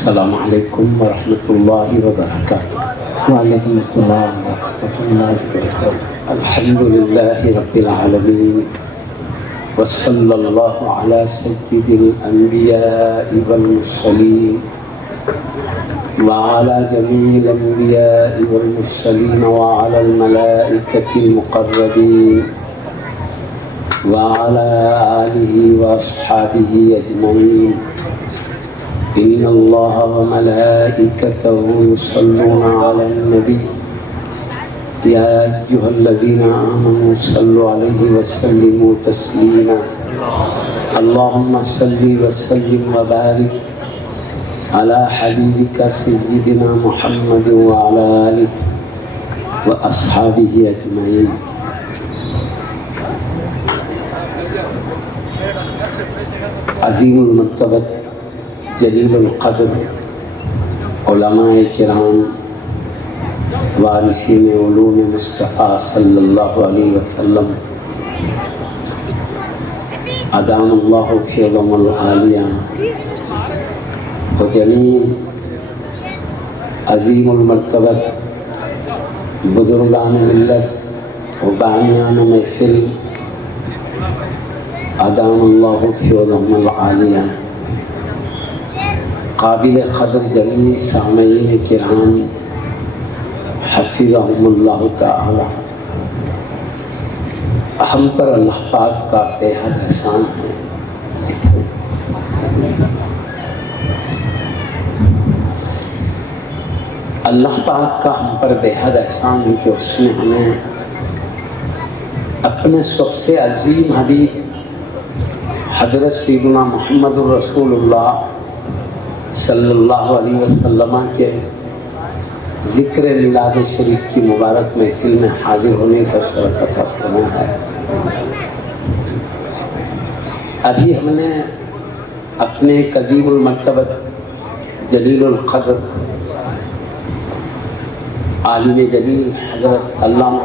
السلام علیکم ورحمۃ اللہ وبرکاتہ۔ وعلیکم السلام ورحمۃ اللہ وبرکاتہ۔ الحمد للہ رب العالمین وصلی اللہ علی سید الانبیاء والمرسلین وعلی جمیع الانبیاء والمرسلین وعلی الملائکۃ المقربین وعلی آلہ واصحابہ اجمعین۔ ان اللہ وملائکتہ یصلون علی النبی یا ایھا الذین آمنوا صلوا علیہ وسلموا تسلیما۔ اللہم صل وسلم وبارک علی حبیبک سیدنا محمد وعلی آلہ واصحابہ اجمعین۔ عظیم المرتبت جلیل القدر علماء کرام وارثین علوم مصطفیٰ صلی اللہ علیہ وسلم ادام اللہ فیضهم العالیہ و جمیع عظیم المرتبت بزرگان ملت و بانیان محفل ادام اللہ فیضهم العالیہ، قابل قدر جلیل سامعین کرام حفظہم اللہ تعالی، ہم پر اللہ پاک کا بے حد احسان ہے۔ اللہ پاک کا ہم پر بے حد احسان ہے کہ اس نے ہمیں اپنے سب سے عظیم حبیب حضرت سیدنا محمد الرسول اللہ صلی اللہ علیہ وسلم کے ذکر میلاد شریف کی مبارک محفل میں حاضر ہونے کا شرف عطا فرمایا ہے۔ ابھی ہم نے اپنے عظیم المرتبت جلیل القدر عالم جلیل حضرت علامہ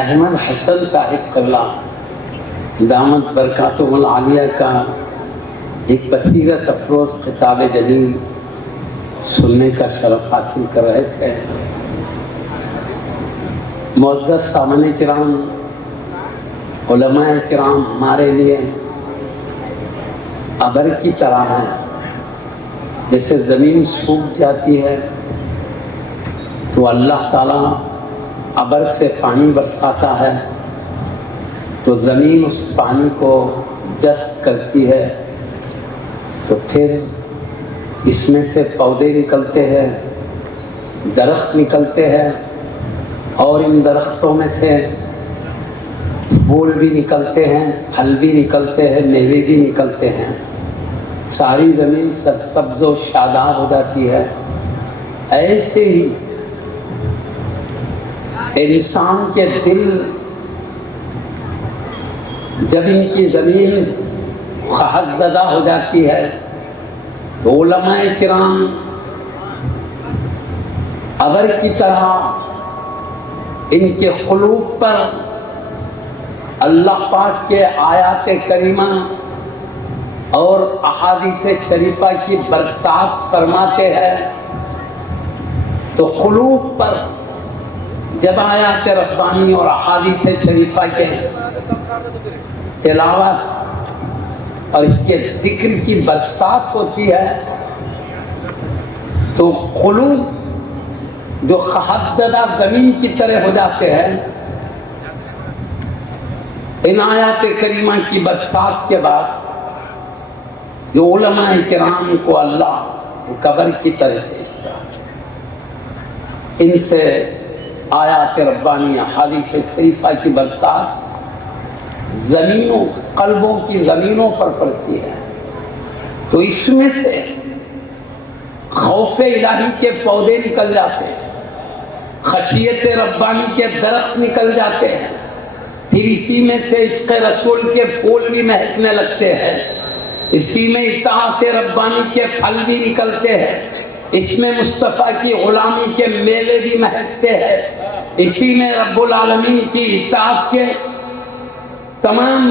احمد حسن صاحب قبلہ دامت برکاتہ العالیہ کا ایک بصیرت افروز خطاب جلیل سننے کا شرف حاصل کر رہے تھے۔ معزز سامعین کرام، علماء کرام ہمارے لیے ابر کی طرح ہیں۔ جیسے زمین سوکھ جاتی ہے تو اللہ تعالیٰ ابر سے پانی برساتا ہے تو زمین اس پانی کو جذب کرتی ہے، تو پھر اس میں سے پودے نکلتے ہیں، درخت نکلتے ہیں، اور ان درختوں میں سے پھول بھی نکلتے ہیں، پھل بھی نکلتے ہیں، میوے بھی نکلتے ہیں، ساری زمین سرسبز و شاداب ہو جاتی ہے۔ ایسے ہی انسان کے دل جب ان کی زمین قحط زدہ ہو جاتی ہے تو علماء کرام ابر کی طرح ان کے قلوب پر اللہ پاک کے آیات کریمہ اور احادیث شریفہ کی برسات فرماتے ہیں، تو قلوب پر جب آیات ربانی اور احادیث شریفہ کے تلاوت اور اس کے ذکر کی برسات ہوتی ہے تو قلوب جو قحط زدہ زمین کی طرح ہو جاتے ہیں، ان آیات کریمہ کی برسات کے بعد جو علماء کرام کو اللہ قبر کی طرح بھیجتا ہے، ان سے آیات ربانی احادیث شریفہ کی برسات زمینوں قلبوں کی زمینوں پر پڑتی ہے، تو اس میں سے خوف الہی کے پودے نکل جاتے ہیں، خشیت ربانی کے درخت نکل جاتے ہیں، پھر اسی میں سے عشق رسول کے پھول بھی مہکنے لگتے ہیں، اسی میں اطاعت ربانی کے پھل بھی نکلتے ہیں، اس میں مصطفیٰ کی غلامی کے میوے بھی مہکتے ہیں، اسی میں رب العالمین کی اطاعت کے تمام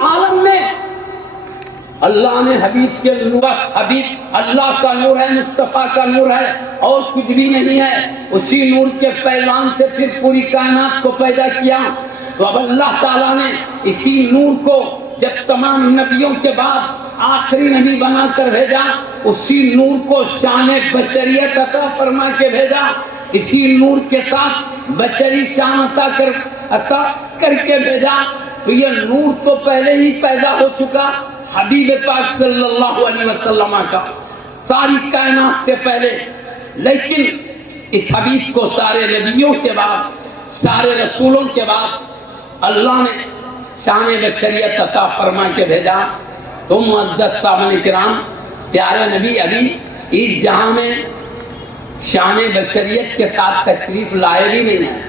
عالم میں اللہ نے حبیب کے نور، حبیب اللہ کا نور ہے، مصطفیٰ کا نور ہے اور کچھ بھی نہیں ہے. اسی نور کے فیضان سے پھر پوری کائنات کو پیدا کیا. تو اب اللہ تعالیٰ نے اسی نور کو جب تمام نبیوں کے بعد آخری نبی بنا کر بھیجا، اسی نور کو شان بشریت عطا فرما کے بھیجا. اسی نور کے ساتھ بشری شان عطا کر کے بھیجا. تو یہ نور تو پہلے ہی پیدا ہو چکا حبیب پاک صلی اللہ علیہ وسلم کا ساری کائنات سے پہلے، لیکن اس حبیب کو سارے نبیوں کے بعد، سارے رسولوں کے بعد اللہ نے شان بشریت عطا فرما کے بھیجا. تو معزز سامعین کرام، پیارے نبی ابھی اس جہاں میں شان بشریت کے ساتھ تشریف لائے بھی نہیں ہیں،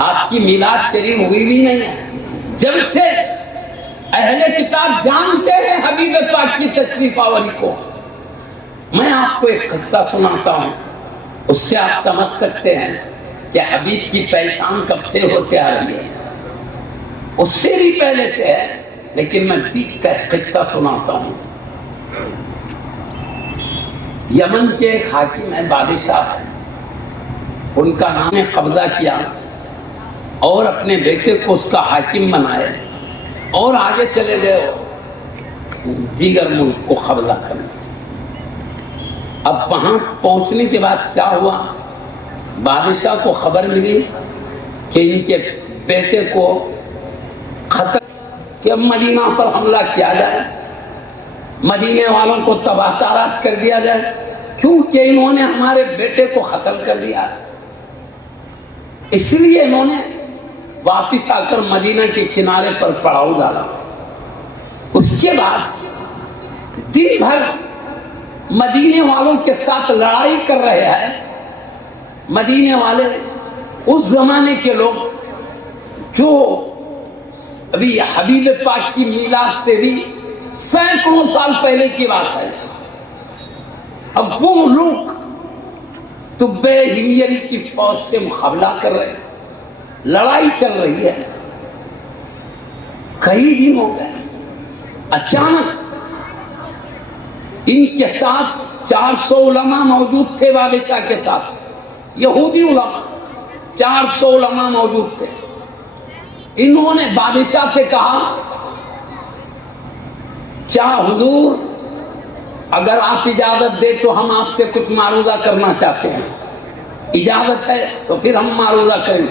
آپ کی میلاد شریف ہوئی بھی نہیں ہے. جب سے اہل کتاب جانتے ہیں حبیب پاک کی تشریف آوری کو، میں آپ کو ایک قصہ سناتا ہوں، اس سے آپ سمجھ سکتے ہیں کہ حبیب کی پہچان کب سے ہوتے آ رہی ہے. اس سے بھی پہلے سے ہے، لیکن میں بیچ کا ایک قصہ سناتا ہوں. یمن کے ایک حاکم ہے، بادشاہ ہے، ان کا نام قبضہ کیا اور اپنے بیٹے کو اس کا حاکم بنائے اور آگے چلے گئے دیگر ملک کو قبضہ کرنے. اب وہاں پہنچنے کے بعد کیا ہوا، بادشاہ کو خبر ملی کہ ان کے بیٹے کو خطر کہ اب مدینہ پر حملہ کیا جائے، مدینے والوں کو تباہ تارات کر دیا جائے، کیونکہ انہوں نے ہمارے بیٹے کو قتل کر دیا. اس لیے انہوں نے واپس آ کر مدینہ کے کنارے پر پڑاؤ ڈالا. اس کے بعد دن بھر مدینے والوں کے ساتھ لڑائی کر رہے ہیں. مدینے والے اس زمانے کے لوگ جو ابھی حبیب پاک کی میلاد سے بھی سینکڑوں سال پہلے کی بات ہے، اب وہ لوگ تو بے ہمیری کی فوج سے مقابلہ کر رہے ہیں. لڑائی چل رہی ہے، کئی دن ہو گئے. اچانک ان کے ساتھ 400 علماء موجود تھے، بادشاہ کے ساتھ یہودی علماء 400 علماء موجود تھے. انہوں نے بادشاہ سے کہا، کیا حضور اگر آپ اجازت دے تو ہم آپ سے کچھ معروضہ کرنا چاہتے ہیں. اجازت ہے تو پھر ہم معروضہ کریں.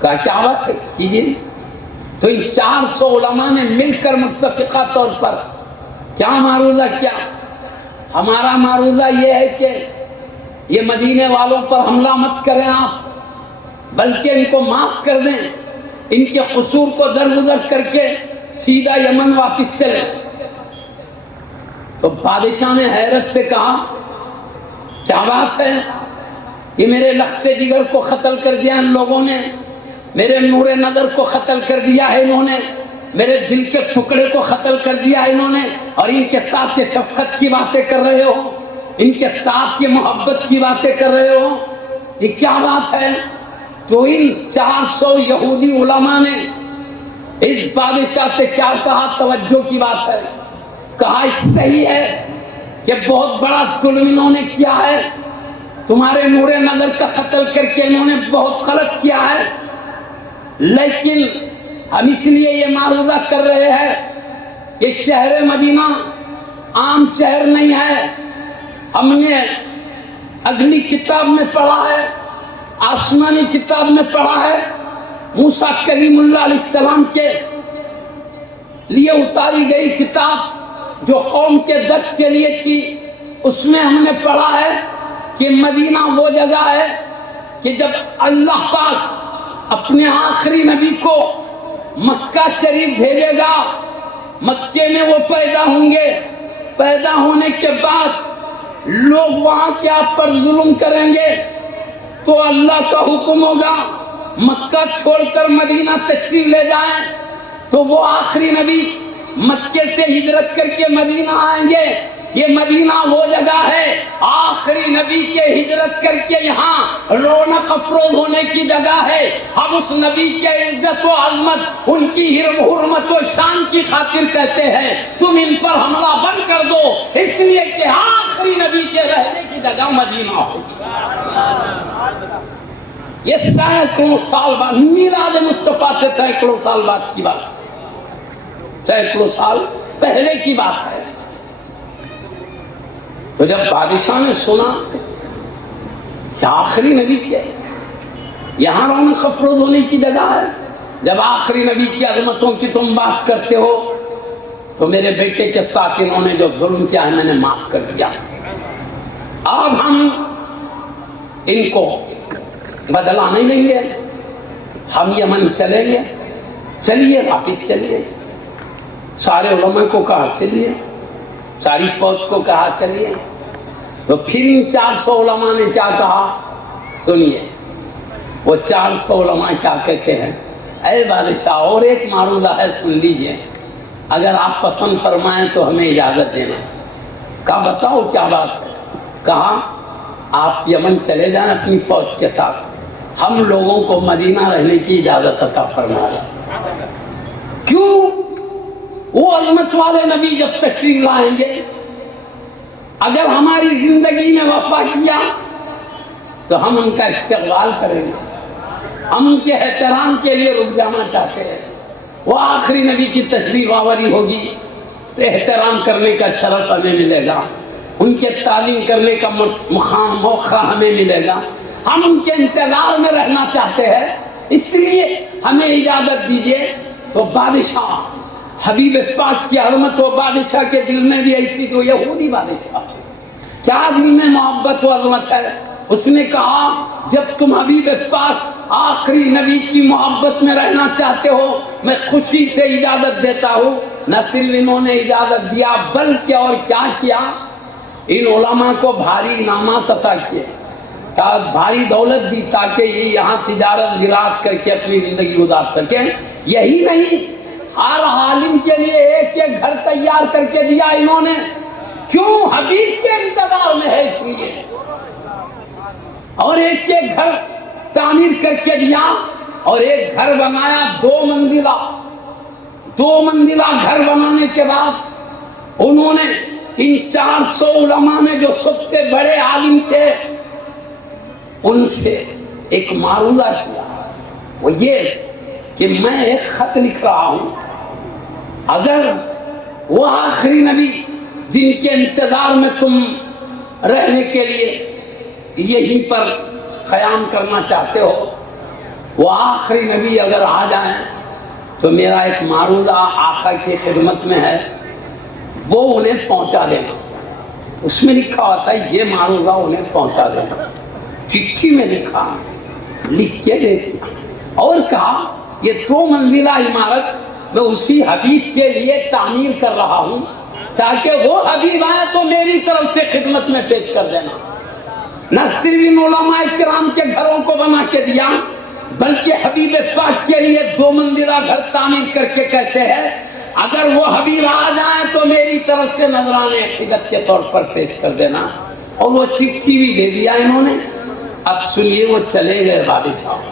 کہا کیا بات ہے، کیجیے. تو ان 400 علماء نے مل کر متفقہ طور پر کیا معروضہ کیا، ہمارا معروضہ یہ ہے کہ یہ مدینے والوں پر حملہ مت کریں آپ، بلکہ ان کو معاف کر دیں، ان کے قصور کو درگزر کر کے سیدھا یمن واپس چلے. تو بادشاہ نے حیرت سے کہا، کیا بات ہے، یہ میرے لخت جگر کو قتل کر دیا ان لوگوں نے، میرے نور نظر کو قتل کر دیا ہے انہوں نے، میرے دل کے ٹکڑے کو قتل کر دیا ہے انہوں نے، اور ان کے ساتھ یہ شفقت کی باتیں کر رہے ہو، ان کے ساتھ یہ محبت کی باتیں کر رہے ہو، یہ کیا بات ہے. تو ان 400 یہودی علماء نے اس بادشاہ سے کیا کہا، توجہ کی بات ہے. کہا اس صحیح ہے کہ بہت بڑا ظلم انہوں نے کیا ہے، تمہارے نور نظر کا قتل کر کے انہوں نے بہت غلط کیا ہے، لیکن ہم اس لیے یہ معروضہ کر رہے ہیں، یہ شہر مدینہ عام شہر نہیں ہے. ہم نے اگلی کتاب میں پڑھا ہے، آسمانی کتاب میں پڑھا ہے، موسیٰ کلیم اللہ علیہ السلام کے لیے اتاری گئی کتاب جو قوم کے درس کے لیے تھی، اس میں ہم نے پڑھا ہے کہ مدینہ وہ جگہ ہے کہ جب اللہ پاک اپنے آخری نبی کو مکہ شریف بھیجے گا، مکے میں وہ پیدا ہوں گے، پیدا ہونے کے بعد لوگ وہاں کے آپ پر ظلم کریں گے، تو اللہ کا حکم ہوگا مکہ چھوڑ کر مدینہ تشریف لے جائیں. تو وہ آخری نبی مکے سے ہجرت کر کے مدینہ آئیں گے. یہ مدینہ وہ جگہ ہے آخری نبی کے ہجرت کر کے یہاں رونق افروز ہونے کی جگہ ہے. ہم اس نبی کے عزت و عظمت ان کی حرمت و شان کی خاطر کہتے ہیں تم ان پر حملہ بند کر دو، اس لیے کہ آخری نبی کے رہنے کی جگہ مدینہ ہوگی. یہ سینکڑوں سال بعد، میلاد مصطفیٰ سے سینکڑوں سال بعد کی بات ہے، سینکڑوں سال پہلے کی بات ہے. تو جب بادشاہ نے سنا کہ آخری نبی کے یہاں رونق افروز ہونے کی جگہ ہے، جب آخری نبی کی عظمتوں کی تم بات کرتے ہو تو میرے بیٹے کے ساتھ انہوں نے جو ظلم کیا ہے میں نے معاف کر دیا. اب ہم ان کو بدلہ نہیں لیں گے، ہم یمن چلیں گے. چلیے واپس چلیے. سارے علماء کو کہا چلیے، ساری فوج کو کہا چلیے. تو پھر ان 400 علماء نے کیا کہا سنیے. وہ 400 علماء کیا کہتے ہیں، اے بادشاہ اور ایک معروضہ ہے سن لیجئے، اگر آپ پسند فرمائیں تو ہمیں اجازت دینا. کہا بتاؤ کیا بات ہے. کہا آپ یمن چلے جائیں اپنی فوج کے ساتھ، ہم لوگوں کو مدینہ رہنے کی اجازت عطا فرما دیں. کیوں؟ وہ عظمت والے نبی جب تشریف لائیں گے، اگر ہماری زندگی میں وفا کیا تو ہم ان کا استقبال کریں گے، ہم ان کے احترام کے لیے رک جانا چاہتے ہیں. وہ آخری نبی کی تشریف آوری ہوگی تو احترام کرنے کا شرف ہمیں ملے گا، ان کے تعلیم کرنے کا موقع ہمیں ملے گا. ہم ان کے انتظار میں رہنا چاہتے ہیں، اس لیے ہمیں اجازت دیجیے. تو بادشاہ حبیب پاک کی عظمت و بادشاہ کے دل میں بھی ایسی تو یہودی بادشاہ کیا دل میں محبت و عظمت ہے. اس نے کہا جب تم حبیب پاک آخری نبی کی محبت میں رہنا چاہتے ہو میں خوشی سے اجازت دیتا ہوں. نہ صرف انہوں نے اجازت دیا بلکہ اور کیا کیا، ان علماء کو بھاری انعامات عطا کیے، بھاری دولت دی تاکہ یہ یہاں تجارت زراعت کر کے اپنی زندگی گزار سکیں. یہی نہیں، ہر عالم کے لیے ایک ایک گھر تیار کر کے دیا انہوں نے. کیوں؟ حبیب کے انتظار میں ہے اس لیے. اور ایک ایک گھر تعمیر کر کے دیا، اور ایک گھر بنایا 2 منزلہ گھر بنانے کے بعد انہوں نے ان 400 علماء میں جو سب سے بڑے عالم تھے ان سے ایک معروضہ کیا. وہ یہ کہ میں ایک خط لکھ رہا ہوں، اگر وہ آخری نبی جن کے انتظار میں تم رہنے کے لیے یہیں پر قیام کرنا چاہتے ہو، وہ آخری نبی اگر آ جائیں تو میرا ایک معروضہ آقا کی خدمت میں ہے، وہ انہیں پہنچا دینا. اس میں لکھا ہوتا ہے یہ معروضہ انہیں پہنچا دینا. چٹھی میں لکھا، لکھ کے دے دیا. اور کہا یہ 2 منزلہ عمارت میں اسی حبیب کے لیے تعمیر کر رہا ہوں تاکہ وہ حبیب آئے تو میری طرف سے خدمت میں پیش کر دینا. نہ صرف ان علماء کرام کے گھروں کو بنا کے دیا بلکہ حبیب پاک کے لیے 2 منزلہ گھر تعمیر کر کے کہتے ہیں اگر وہ حبیب آ جائیں تو میری طرف سے نذرانے عقیدت کے طور پر پیش کر دینا. اور وہ چٹھی بھی دے دیا انہوں نے. اب سنیے وہ چلے گئے بادشاہ.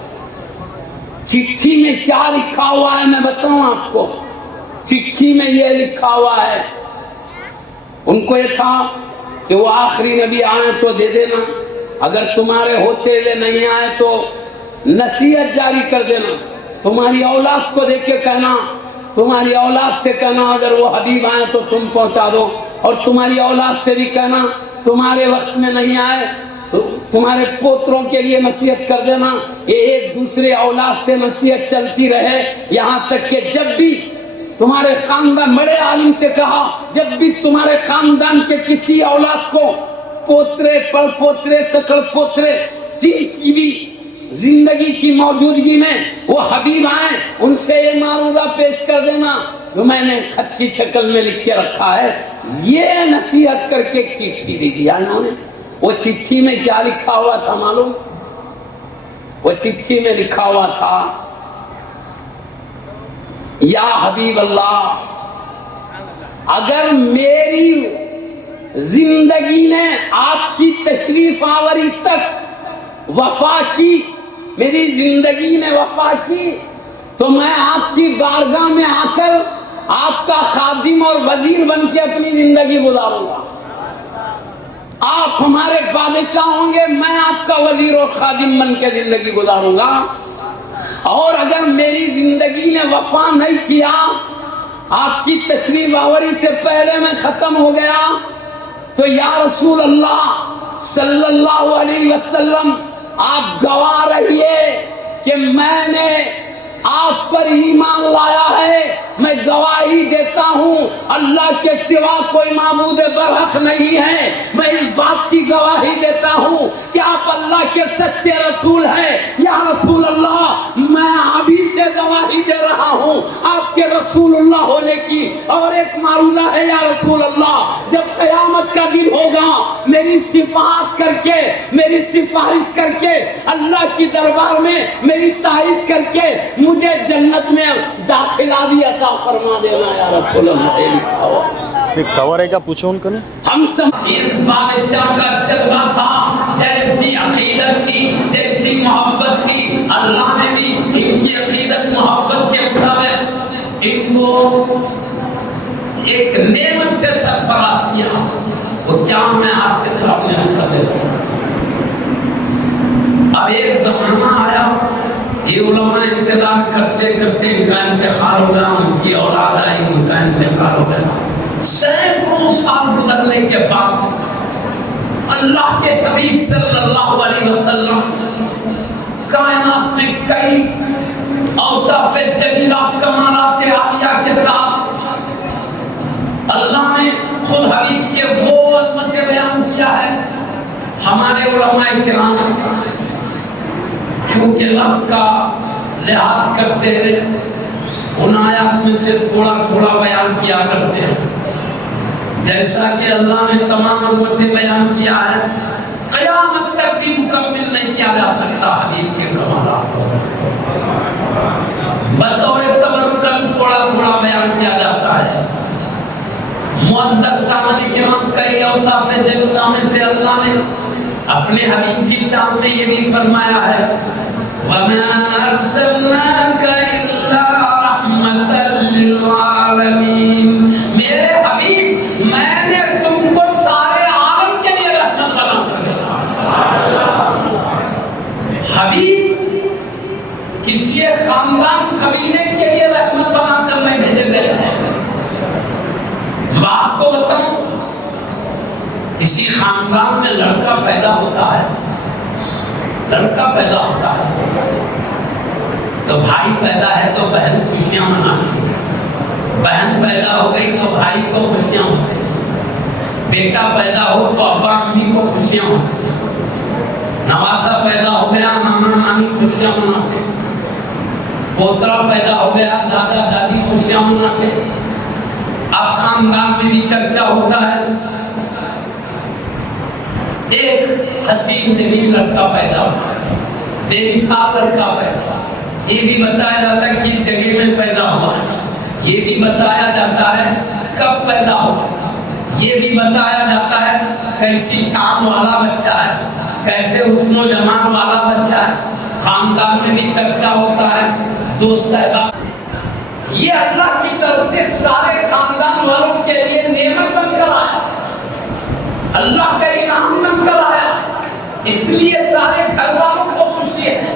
چٹھی میں کیا لکھا ہوا ہے میں بتاؤں آپ کو. چٹھی میں یہ لکھا ہوا ہے، ان کو یہ تھا کہ وہ آخری نبی آئیں تو دے دینا، اگر تمہارے ہوتے ہوئے نہیں آئے تو نصیحت جاری کر دینا. تمہاری اولاد کو دیکھ کے کہنا، تمہاری اولاد سے کہنا اگر وہ حبیب آئیں تو تم پہنچا دو، اور تمہاری اولاد سے بھی کہنا تمہارے وقت میں نہیں آئے تو تمہارے پوتروں کے لیے نصیحت کر دینا. یہ ایک دوسرے اولاد سے نصیحت چلتی رہے یہاں تک کہ جب بھی تمہارے خاندان، بڑے عالم سے کہا جب بھی تمہارے خاندان کے کسی اولاد کو پوترے پڑ پوترے تکڑ پوترے جن کی بھی زندگی کی موجودگی میں وہ حبیب آئیں ان سے یہ معروضہ پیش کر دینا جو میں نے خط کی شکل میں لکھ کے رکھا ہے. یہ نصیحت کر کے چٹھی دے دیا انہوں نے. وہ چٹھی میں کیا لکھا ہوا تھا معلوم؟ وہ چٹھی میں لکھا ہوا تھا یا حبیب اللہ، اگر میری زندگی نے آپ کی تشریف آوری تک وفا کی، میری زندگی نے وفا کی، تو میں آپ کی بارگاہ میں آ کر آپ کا خادم اور وزیر بن کے اپنی زندگی گزاروں گا۔ آپ ہمارے بادشاہ ہوں گے، میں آپ کا وزیر اور خادم بن کے زندگی گزاروں گا۔ اور اگر میری زندگی نے وفا نہیں کیا، آپ کی تشریف آوری سے پہلے میں ختم ہو گیا، تو یا رسول اللہ صلی اللہ علیہ وسلم آپ گواہ رہیے کہ میں نے آپ پر ایمان لایا ہے، میں گواہی دیتا ہوں اللہ کے سوا کوئی معبود برحق نہیں ہے، میں اس بات کی گواہی دیتا ہوں کہ آپ اللہ کے سچے رسول ہیں۔ یا رسول اللہ میں ابھی سے گواہی دے رہا ہوں آپ کے رسول اللہ ہونے کی۔ اور ایک معروضہ ہے یا رسول اللہ، جب قیامت کا دن ہوگا میری شفاعت کر کے، میری سفارش کر کے اللہ کی دربار میں میری تائید کر کے مجھے جنت میں داخلہ بھی عطا فرما دینا یا رسول اللہ۔ ایک کور ہے کیا پوچھو ان کو نے؟ ہم سب اس بادشاہ کا جذبہ تھا، جیسی عقیدت تھی، جیسی محبت تھی، اللہ نے بھی ان کی عقیدت محبت کے مطابق ان کو ایک نعمت سے سرفراز کیا۔ وہ کیا میں آپ کے سامنے کر دیتا ہوں۔ اب ایک زمانہ آیا، یہ علماء انتظار کرتے کرتے ان کا انتقال ہو گیا، ان کی اولاد آئی، ان کا انتقال ہو گیا۔ سینکڑوں سال گزرنے کے بعد اللہ کے حبیب صلی اللہ علیہ وسلم کائنات میں کئی اوصاف جلیلہ کمالات عالیہ کے ساتھ اللہ نے خود حبیب کے وہ عظمت بیان کیا ہے۔ ہمارے علماء کرام چونکہ لفظ کا لحاظ کرتے ہیں، ان آیات میں سے تھوڑا تھوڑا بیان کیا کرتے ہیں، جیسا کہ اللہ نے تمام عظمتیں بیان کیا ہے، قیامت تک بھی مکمل نہیں کیا جا سکتا حبیب کے کمالات، بطور تبرکن تھوڑا تھوڑا بیان کیا جاتا ہے۔ معزز سامعین کرام، کئی اوصاف جلیلہ میں سے اللہ نے اپنے حبیب کی شان میں یہ بھی فرمایا ہے، وَمَا أَرْسَلْنَاكَ إِلَّا رَحْمَةً لِلْعَالَمِينَ، میرے حبیب میں نے تم کو سارے عالم کے لیے رحمت بنا کر بھیجا۔ حبیب کسی خاندان قبیلے کے لیے رحمت بنا کر نہیں بھیجے گئے ہیں۔ باپ کو بتاؤں، کسی خاندان میں لڑکا پیدا ہوتا ہے، لڑکا پیدا ہوتا ہے تو بھائی پیدا ہے تو بہن خوشیاں مناتی ہے، بہن پیدا ہو گئی تو بھائی کو خوشیاں ہوتی ہیں، بیٹا پیدا ہو تو ابا امی کو خوشیاں ہوتی ہیں، نواسا پیدا ہو گیا نانا نانی خوشیاں مناتے، پوترا پیدا ہو گیا دادا دادی خوشیاں مناتے۔ اب خاندان میں بھی چرچا ہوتا ہے، ایک حسین جمیل لڑکا پیدا ہوتا ہے، بے مثال لڑکا پیدا ہوا، یہ بھی بتایا جاتا ہے کس جگہ میں پیدا ہوا ہے، یہ بھی بتایا جاتا ہے کب پیدا ہوا، یہ بھی بتایا جاتا ہے کیسی شان والا بچہ ہے، کیسے حسن و جمال والا بچہ ہے۔ خاندان میں بھی چرچا ہوتا ہے، دوست احباب، یہ اللہ کی طرف سے سارے خاندان والوں کے لیے نعمت بن کر آیا، اللہ کا انعام بن کر آیا، اس لیے سارے گھر والوں کو خوشی ہے۔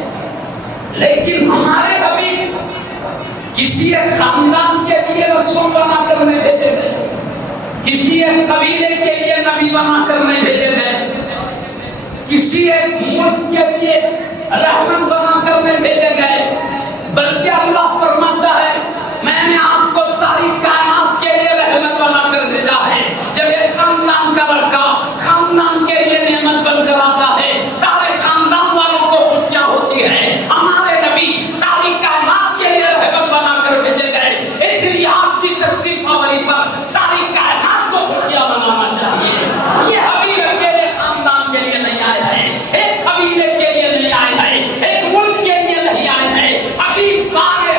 لیکن ہمارے حبیب کسی ایک خاندان کے لیے رسول بنا کر نہیں بھیجے گئے، کسی ایک قبیلے کے لیے نبی بنا کر نہیں بھیجے گئے، کسی ایک ملک کے لیے رحمت بنا کر نہیں بھیجے گئے، بلکہ اللہ فرماتا ہے میں نے آپ کو ساری کائنات کے لیے رحمت بنا کر بھیجا ہے۔ جب ایک خاندان کا لڑکا خاندان کے لیے نعمت بن کر آتا ہے، سارے خاندان والوں کو خوشیاں ہوتی ہیں۔ ہمارے نبی ساری کائنات کے لیے رحمت بنا کر بھیجے گئے، اس لیے آپ کی تشریف آوری پر ساری کائنات کو خوشیاں منانا چاہیے۔ یہ حبیب اکیلے خاندان کے لیے نہیں آیا ہے، ایک قبیلے کے لیے نہیں آیا ہے، ایک ملک کے لیے نہیں آیا ہے، حبیب سارے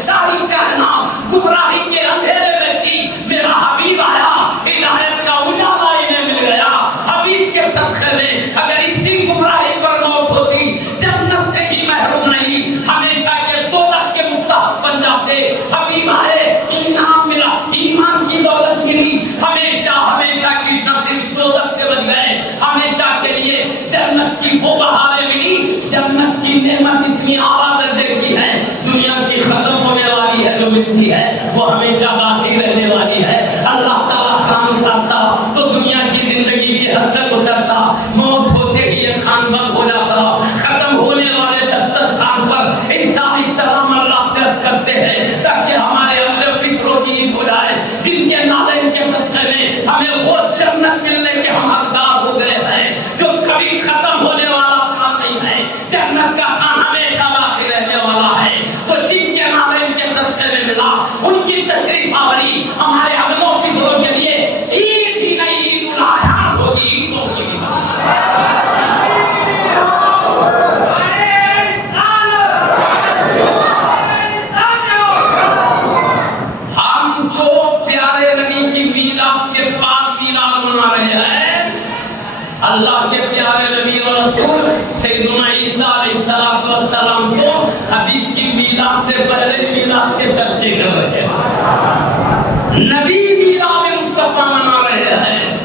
ساری کائنات گمراہی کے اندھیرے میں تھی، میرا حبیب آیا، ہدایت کا اجالا انہیں مل گیا۔ حبیب کے صدقے میں اگر اسی گمراہی پر موت ہوتی، جنت سے ہی محروم نہیں، ہمیشہ کے دوزخ کے مستحق بن جاتے۔ حبیب آئے، ایمان ملا، ایمان کی دولت ملی، ہمیشہ ہمیشہ کی نہ صرف دوزخ سے بچ گئے، ہمیشہ کے لیے جنت کی وہ بہاریں ملی۔ جنت کی نعمت اتنی اعلیٰ درجے کی ہے، دنیا کی ختم ہونے والی ہے جو ملتی ہے وہ ہمیشہ باقی رہنے والی ہے۔ اللہ تعالیٰ خان اتارتا تو دنیا کی زندگی کی حد تک اترتا، موت ہوتے ہی یہ خان بند ہو جاتا۔ ختم ہونے والے دسترخوان پر انسان السلام اللہ طرف کرتے ہیں تاکہ ہمارے اگلے فکر و جید ہو جائے، جن کے نالین کے صدقے میں ہمیں وہ جنت ملنے کے ہم حقدار ہو گئے ہیں جو کبھی ختم ہونے والا خان نہیں ہے۔ جنت کا خان ہمیشہ باقی رہنے والا ہے، تو جن کے نالین کے صدقے میں ملا ان کی تشریف آوری ہمارے اگلوں فکروں کے لیے عید ہی نہیں، عید الاضحیٰ ہوگی، عیدوں کی بھی اللہ کے پیارے نبی و رسول سیدنا عیسیٰ علیہ السلام کو حبیب کی میلاد سے پہلے میلاد کے چرچے کر رہے ہیں، نبی میلاد مصطفیٰ منا رہے ہیں،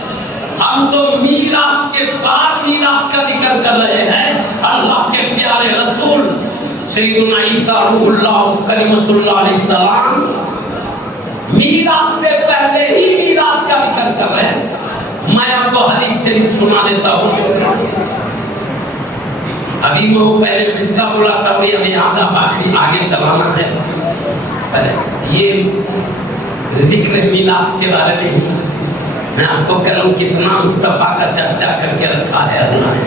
ہم تو میلاد کے بعد میلاد کا ذکر کر رہے ہیں۔ اللہ کے پیارے رسول سیدنا عیسیٰ روح اللہ کلمۃ اللہ علیہ السلام میلاد سے پہلے ہی میلاد کا ذکر کر رہے ہیں۔ میں آپ کو حدیث شریف سنا دیتا ہوں، ابھی وہ پہلے خطہ بولا تھا، ابھی آدھا باقی آگے چلانا ہے۔ پہلے یہ ذکر میلاد کے بارے میں ہی میں آپ کو کروں کتنا مصطفیٰ کا چرچا کر کے رکھا ہے اللہ نے۔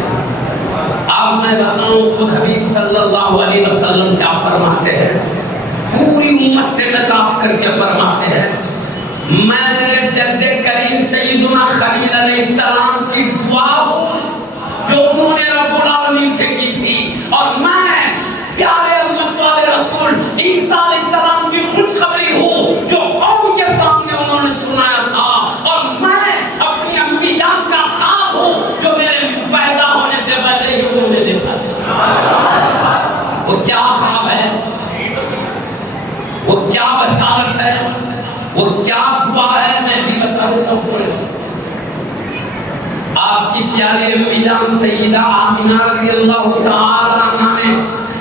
اب میں بتاؤں خود حبیب صلی اللہ علیہ وسلم کیا فرماتے ہیں، پوری امت سے خطاب کر کے فرماتے ہیں، میں میرے جد کریم سیدنا خلیل علیہ السلام کی دعا ہوں جو انہوں نے رب العالمین سے کی تھی، اور میں پیارے رحمت والے رسول عیسیٰ علیہ السلام کی خوشخبری ہوں جو قوم کے سامنے انہوں نے سنایا تھا، اور میں اپنی امی جان کا خواب ہوں جو میرے پیدا ہونے سے پہلے ہی انہوں نے دیکھا تھا۔ وہ کیا خواب ہے، وہ کیا بشارت ہے، وہ کیا دعا ہے، میں بھی بتا دیتا ہوں تھوڑے۔ آپ کی پیاری امی جان سیدہ آمینہ رضی اللہ تعالی عنہا نے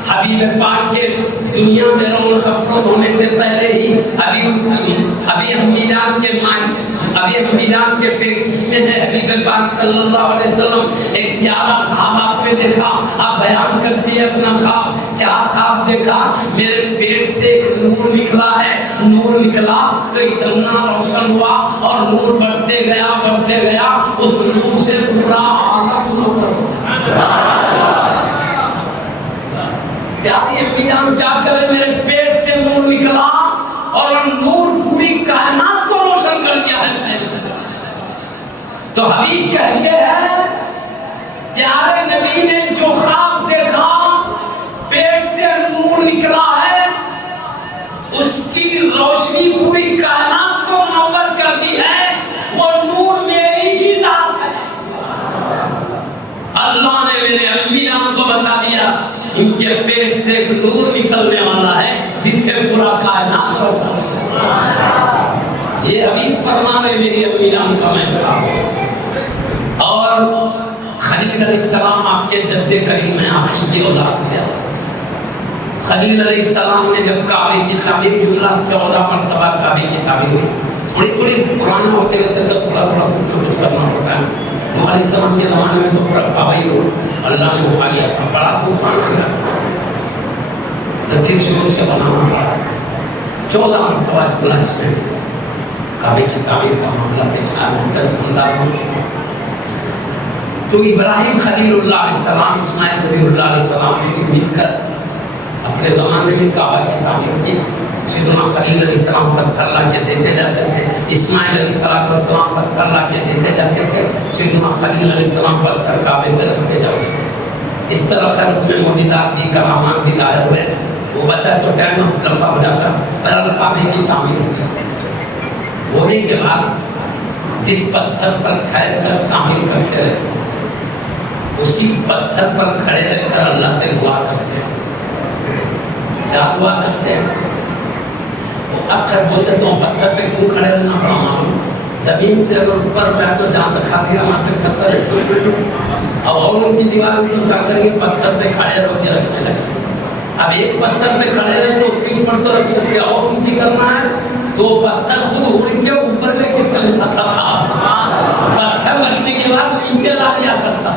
حبیب پاک کے دنیا میں رون خفرت ہونے سے پہلے ہی ابھی امی جان کے مائی، ابھی امی جان کے پیٹ میں ہے حبیب پاک صلی اللہ علیہ وسلم، ایک پیارا خواب آپ نے دیکھا۔ آپ بیان کرتی ہے اپنا خواب، کیا خواب دیکھا، میرے پیٹ سے ایک نور نکلا ہے، نور نکلا تو اتنا روشن ہوا اور نور بڑھتے گیا، اس نور سے پورا عالم نور۔ پیاری امی جان کیا کرے، میرے پیٹ سے نور نکلا اور نور پوری کائنات کو روشن کر دیا ہے۔ تو حبیب کہتے ہیں پیارے نبی نے جو خواب دیکھا، پیٹ سے نور نکلا ہے، اس کی روشنی پوری کائنات کو منور کر دی ہے، وہ نور میری ہی ذات ہے۔ اللہ نے میرے امی جان کو بتا دیا ان کے پیٹ سے ایک نور نکلنے والا ہے جس سے پورا کائنات روشن ہے۔ یہ حبیب فرمانے میری امی جان کا میں صاحب، اور خلیل علیہ السلام آپ کے جد کریم ہیں، آپ کی اولاد سے۔ خلیل علیہ السلام نے جب کعبے کی تعمیر، جملہ 14 مرتبہ کعبے کی تعمیر ہوئی، تھوڑی پرانا ہوتے ہیں تو تھوڑا کچھ کرنا پڑتا ہے۔ نوح علیہ السلام کے زمانے میں تو پورا کعبہ ہی اللہ نے اٹھا لیا تھا، بڑا طوفان آ گیا تھا، تو پھر شروع سے بنانا پڑا تھا۔ 14 مرتبہ جملہ اس میں کعبے کی تعمیر کا معاملہ پیش آیا مختلف اندازوں میں۔ تو ابراہیم خلیل اللہ علیہ السلام، اسماعیل نبی اللہ علیہ السلام نے مل کر اپنے زمانے میں کعبہ کی تعمیر کی۔ سیدنا خلیل علیہ السلام پتھر لا کے دیتے جاتے تھے، اسماعیل علیہ السلام پتھر لا کے دیتے جاتے تھے، سیدنا خلیل علیہ السلام پتھر کعبے پہ رکھتے جاتے تھے۔ اس طرح خیر اس میں معجزات بھی، کرامات بھی ظاہر ہوئے۔ وہ بتا تو ٹائم لمبا ہو جاتا، پر کعبے کی تعمیر ہونے کے بعد جس پتھر پر ٹھہر کر تعمیر کرتے رہے اسی پتھر پر کھڑے رہ کر اللہ سے دعا کرتے ہیں. کیا دعا کرتے ہیں؟ وہ اکثر بولتے تو پتھر پہ کیوں کھڑے رہنا پڑا معلوم، زمین سے اگر اوپر پہ تو جہاں تک کھاتی وہاں تک کرتا رہے، اور ان کی دیوار تو کیا کریں گے پتھر پہ کھڑے رہ کے رکھنے لگے. اب ایک پتھر پہ کھڑے رہے تو تین پر تو رکھ سکتے، اور ان کی کرنا ہے تو پتھر خود اڑ کے اوپر لے کے چلے جاتا تھا. پتھر رکھنے کے بعد نیچے لا دیا کرتا.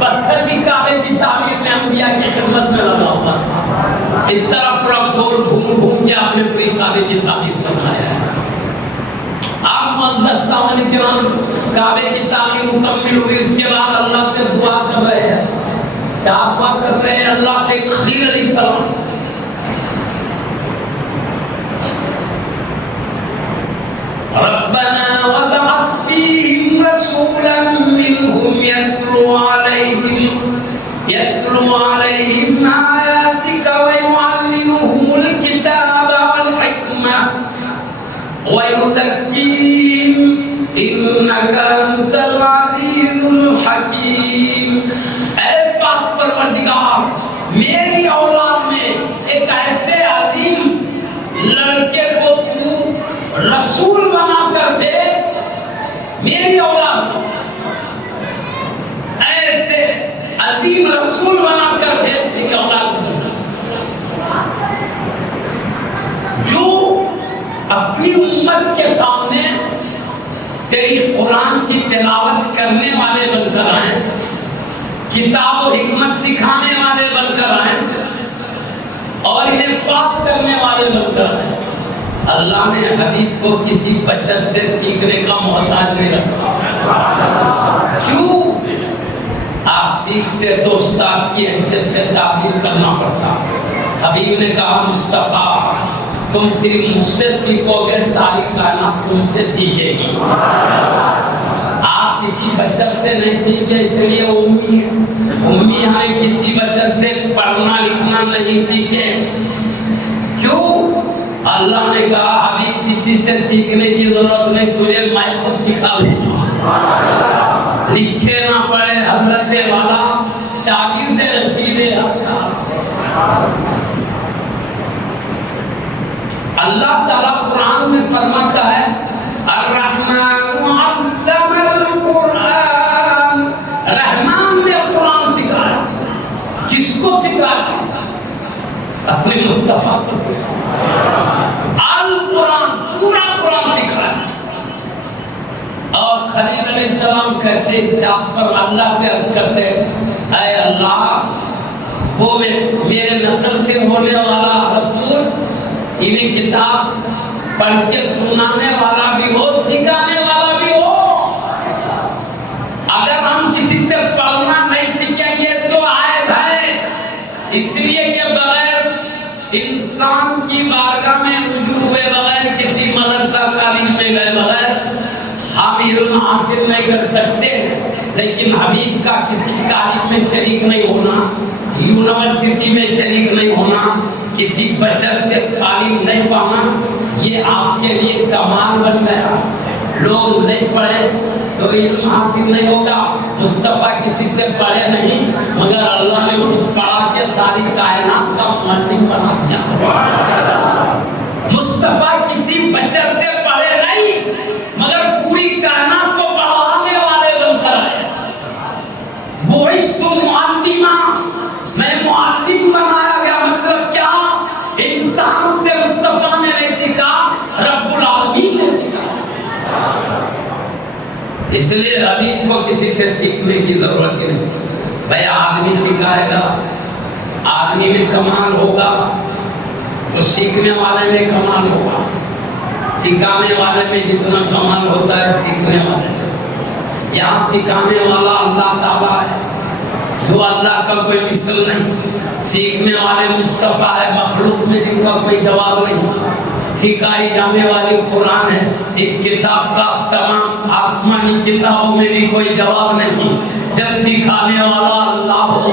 پتھر بھی کعبے کی تعمیر میں انبیاء کی خدمت میں لگا ہوا تھا. اس طرح پورا گول گھوم گھوم کے آپ نے پوری کعبے کی تعمیر بنایا ہے. آپ معزز سامنے کرام کعبے کی تعمیر مکمل ہوئی، اس کے بعد اللہ سے دعا کر رہے ہیں. کیا دعا کر رہے ہیں؟ اللہ کے خلیل علیہ السلام ربنا وابعث فيهم رسولا منهم يتلو عليهم آياتك ويعلمهم الكتاب والحكمة ويزكيهم إنك أنت العزيز الحكيم. اے پاک پروردگار، میری اولاد میں ایک ایسے عظیم لڑکے کو تو رسول بنا کر دے. میری اولاد ایسے عظیم رسول بنا کر دے میری اولاد جو اپنی امت کے سامنے تیری قرآن کی تلاوت کرنے والے بن کر آئیں، کتاب و حکمت سکھانے والے بن کر آئیں، اور انہیں پاک کرنے والے بن کر آئیں. اللہ نے حبیب کو کسی بشر سے سیکھنے کا محتاج نہیں رکھا. کیوں؟ آپ سیکھتے تو استاد کی حیثیت سے تعبیر کرنا پڑتا. حبیب نے کہا مصطفیٰ تم صرف مجھ سے سیکھو گے، ساری کائنات تم سے سیکھے گی. آپ کسی بشر سے نہیں سیکھے اس لیے امی ہیں. امی ہیں کسی بشر سے پڑھنا لکھنا نہیں سیکھے. کیوں؟ اللہ نے کہا ابھی کسی سے سیکھنے کی ضرورت نہیں، تجھے میں خود سکھا دوں گا. لکھے نہ پڑے حضرت والا شاگرد رشید افطار. اللہ تعالیٰ قرآن میں فرماتا ہے الرحمن علم القرآن. رحمان نے قرآن سکھایا. کس کو سکھایا؟ اپنے مصطفیٰ کو. القرآن پورا قرآن سکھایا. اور خلیل علیہ السلام کہتے جعفر اللہ سے عرض کرتے اے اللہ وہ میرے نسل سے ہونے والا رسول انہیں کتاب پڑھ کے سنانے والا بھی ہو، سکھانے والا بھی ہو. اگر ہم کسی سے پڑھنا نہیں سیکھیں گے تو عیب ہے. اس لیے کہ بغیر انسان کی بارگاہ میں رجوع ہوئے بغیر کسی مدرسہ تعلیم میں گئے بغیر ہم علم حاصل نہیں کر سکتے. لیکن حبیب کا کسی تعلیم میں شریک نہیں ہونا، یونیورسٹی میں شریک نہیں ہونا، کسی بشر سے تعلیم نہیں پانا، یہ آپ کے لیے کمال بن گیا. لوگ نہیں پڑھے تو علم حاصل نہیں ہوگا. مصطفیٰ کسی سے پڑھے نہیں مگر اللہ نے ان پڑھا کے ساری کائنات کا معلم بنا دیا. مصطفیٰ کسی بشر سے پڑھے نہیں مگر پوری کائنات کو پڑھانے والے بن کر آئے. بعثت معلما، میں معلم بنایا گیا. مطلب کیا؟ انسانوں سے مصطفیٰ نے نہیں سیکھا، رب العالمین نے سیکھا. اس لیے حبیب کو کسی سے سیکھنے کی ضرورت ہی نہیں. بھائی آدمی سکھائے گا، آدمی میں کمال ہوگا تو سیکھنے والے میں کمال ہوگا. سکھانے والے میں جتنا کمال ہوتا ہے سیکھنے والے میں. یہاں سکھانے والا اللہ تعالیٰ ہے جو اللہ کا کوئی مثل نہیں. سیکھنے والے مصطفیٰ ہے مخلوق میں جن کا کوئی جواب نہیں. سکھائی جانے والی قرآن ہے. اس کتاب کا تمام آسمانی کتابوں میں بھی کوئی جواب نہیں. جب سکھانے والا اللہ ہو،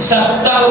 70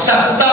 70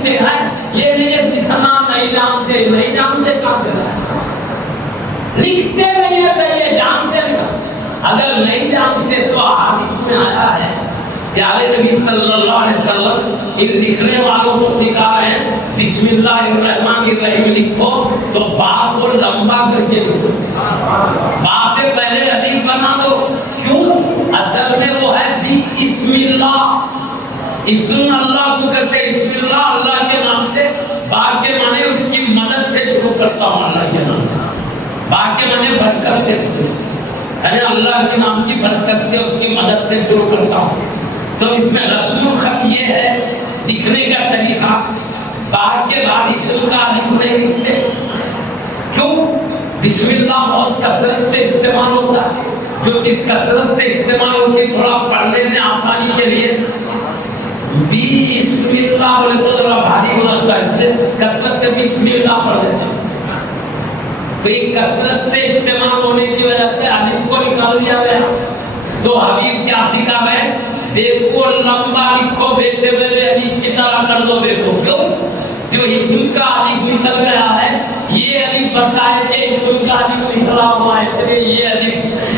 لکھتے ہیں، یہ نہیں لکھنا نہیں جانتے، نہیں جانتے کہاں سے لکھتے نہیں ہے تو یہ جانتے نہیں۔ اگر نہیں جانتے تو حدیث میں آیا ہے پیارے نبی صلی اللہ علیہ وسلم ان لکھنے والوں کو سکھا رہے ہیں بسم اللہ الرحمن الرحیم لکھو تو با کو لمبا کر کے لکھو، با سے پہلے الف بنا دو، کیوں؟ اصل میں وہ ہے بسم اللہ، اسم اللہ کو کہتے ہیں بسم اللہ، اللہ کے نام سے، با کے معنی اس کی مدد سے شروع کرتا ہوں اللہ کے نام سے، با کے معنی برکت سے شروع، یعنی اللہ کے نام کی برکت سے اس کی مدد سے شروع کرتا ہوں۔ تو اس میں رسم الخط یہ ہے لکھنے کا طریقہ، با کے بعد اسم کا الف نہیں لکھتے، کیوں؟ بسم اللہ بہت کثرت سے استعمال ہوتا ہے، جو کس کثرت سے استعمال ہوتی ہے تھوڑا پڑھنے میں آسانی کے لیے، بسم اللہ بولے تو ذرا بھاری ہو جاتا ہے، اس لیے کثرت سے بسم اللہ پڑھ دیتے ہیں۔ تو یہ کثرت سے استعمال ہونے کی وجہ سے الف کو نکال دیا گیا۔ تو حبیب کیا سکھا رہے ہیں؟ دیکھو لمبا لکھو، بیٹے پہلے الف کی طرح کر دو، دیکھو کیوں؟ جو اسم کا الف نکل گیا ہے، یہ الف بتائے کہ اسم کا الف نکلا ہوا ہے، اس لیے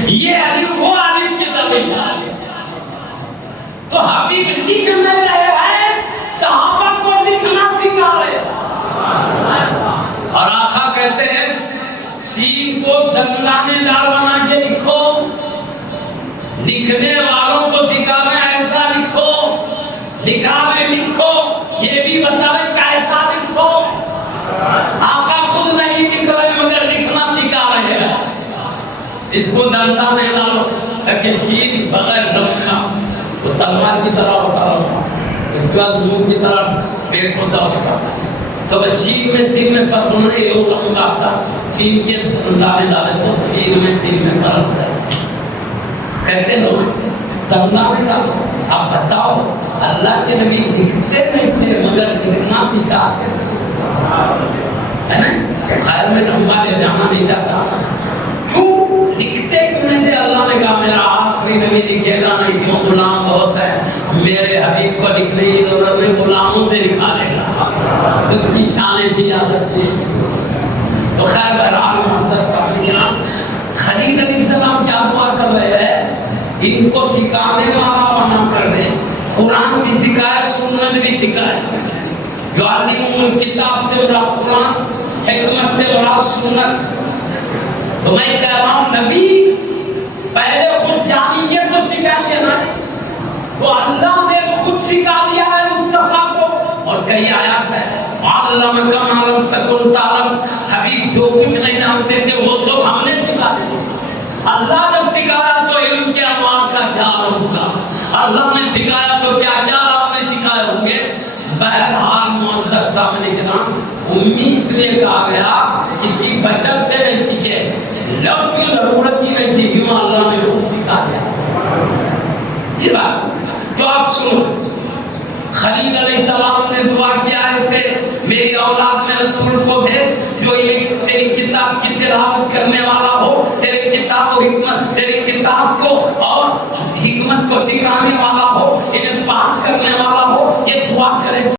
یہ الف وہ الف کی طرح لکھا ہے۔ تو حبیب لکھنے رہے ہیں، صحابہ کو لکھنا سکھا رہے ہیں، اور آقا کہتے ہیں سین کو دندانے دار بنا کے لکھو، لکھنے والوں کو سکھا رہے ہیں ایسا لکھو، لکھا رہے لکھو، یہ بھی بتا رہے کیسا لکھو۔ آقا خود نہیں لکھ رہے مگر لکھنا سکھا رہے ہیں، اس کو دندانے ڈالو تاکہ سین بغیر لکھنا وہ تلوار کی طرح ہوتا رہا، اس کے بعد منہ کی طرح پیٹ ہوتا اس کا۔ تو سین میں فرق ہونا یہ ہو لمبا تھا، سین کے دندانے ڈالے تو سین میں فرق ہے۔ کہتے لوگ دندانے ڈالو، اب بتاؤ اللہ کے نبی لکھتے نہیں تھے مگر لکھنا سکھاتے ہے نا؟ خیر میں لمبا لے جانا نہیں چاہتا، کیوں لکھتے کیوں نہیں تھے؟ اللہ نے کہا میرا آخری نبی لکھے گا نہیں، کیوں؟ غلام بہت ہے، میرے حبیب کو لکھنے کی ضرورت نہیں، غلاموں سے لکھا لے گا، اس کی شان تھی عادت تھی۔ تو خیر بہرحال محمد صاحب خلیل علیہ السلام کیا دعا کر رہے ہیں؟ ان کو سکھانے والا بنا کر دے، قرآن بھی سکھائے سنت بھی سکھائے، جو عالم کتاب سے بڑا قرآن، حکمت سے بڑا سنت۔ تو میں کہہ رہا ہوں نبی پہلے خود جانیے تو سکھائیے نا، وہ اللہ نے خود سکھا دیا ہے مصطفیٰ کو، اور کئی آیات ہے علمک ما لم تکن تعلم، حبیب جو کچھ نہیں جانتے تھے وہ سب ہم نے سکھا دیا۔ اللہ نے سکھایا تو علم کے انوار کا کیا ہوگا، اللہ نے سکھایا تو کیا کیا آپ نے سکھائے ہوں گے۔ بہرحال معزز سامنے کے نام امی اس لیے کہا گیا کسی بشر سے نہیں سیکھے، لوگ کی ضرورت ہی نہیں تھی، کیوں؟ اللہ نے خود سکھا دیا۔ یہ بات تو آپ سنو، خلیل علیہ السلام نے دعا کیا ایسے میری اولاد میں رسول کو بھیج جو تیری کتاب کی تلاوت کرنے والا ہو، تیری کتاب و حکمت، تیری کتاب کو اور حکمت کو سکھانے والا